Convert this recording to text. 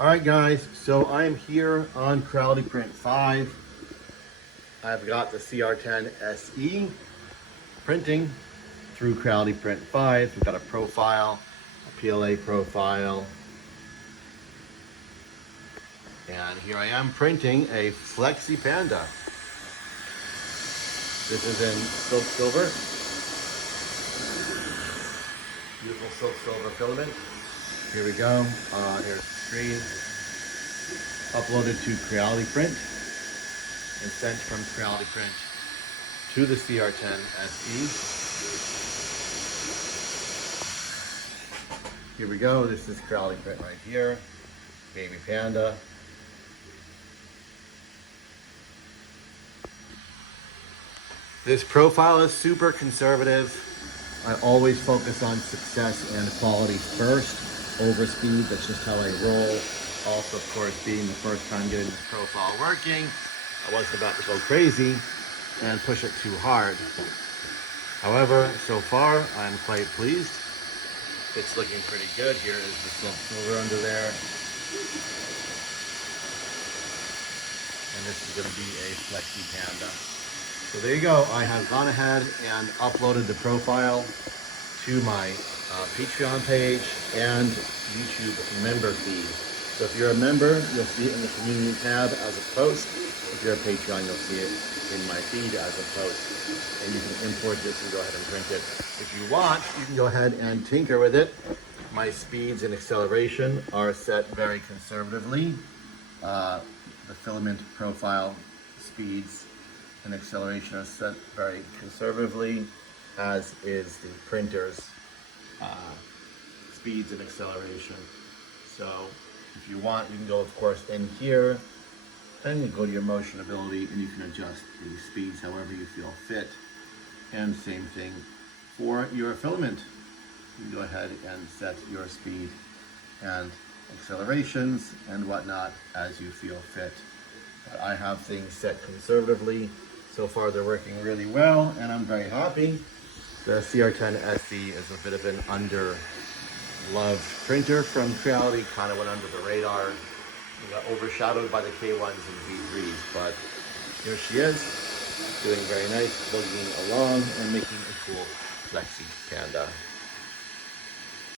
All right, guys, so I am here on Creality Print 5. I've got the CR-10 SE printing through Creality Print 5. We've got a profile, a PLA profile, and here I am printing a Flexi Panda. This is in silk silver, beautiful silk silver filament. Here we go. Here's the screen. Uploaded to Creality Print and sent from Creality Print to the CR-10 SE. Here we go. This is Creality Print right here. Baby Panda. This profile is super conservative. I always focus on success and quality first over speed. That's just how I roll. Also, of course, being the first time getting this profile working, I wasn't about to go crazy and push it too hard. However, so far, I'm quite pleased. It's looking pretty good. Here is the silk silver under there. And this is going to be a Flexi Panda. So there you go. I have gone ahead and uploaded the profile to my Patreon page and YouTube member feed. So if you're a member, you'll see it in the community tab as a post. If you're a Patreon, you'll see it in my feed as a post. And you can import this and go ahead and print it. If you want, you can go ahead and tinker with it. My speeds and acceleration are set very conservatively. The filament profile speeds and acceleration are set very conservatively, as is the printer's speeds and acceleration. So if you want, you can go, of course, in here, and you go to your motion ability, and you can adjust the speeds however you feel fit. And same thing for your filament. You can go ahead and set your speed and accelerations and whatnot as you feel fit. But I have things set conservatively. So far, they're working really well, and I'm very happy. The CR-10 SE is a bit of an under-loved printer from Creality. Kind of went under the radar. We got overshadowed by the K1s and V3s, but here she is, doing very nice, plugging along and making a cool Flexi Panda.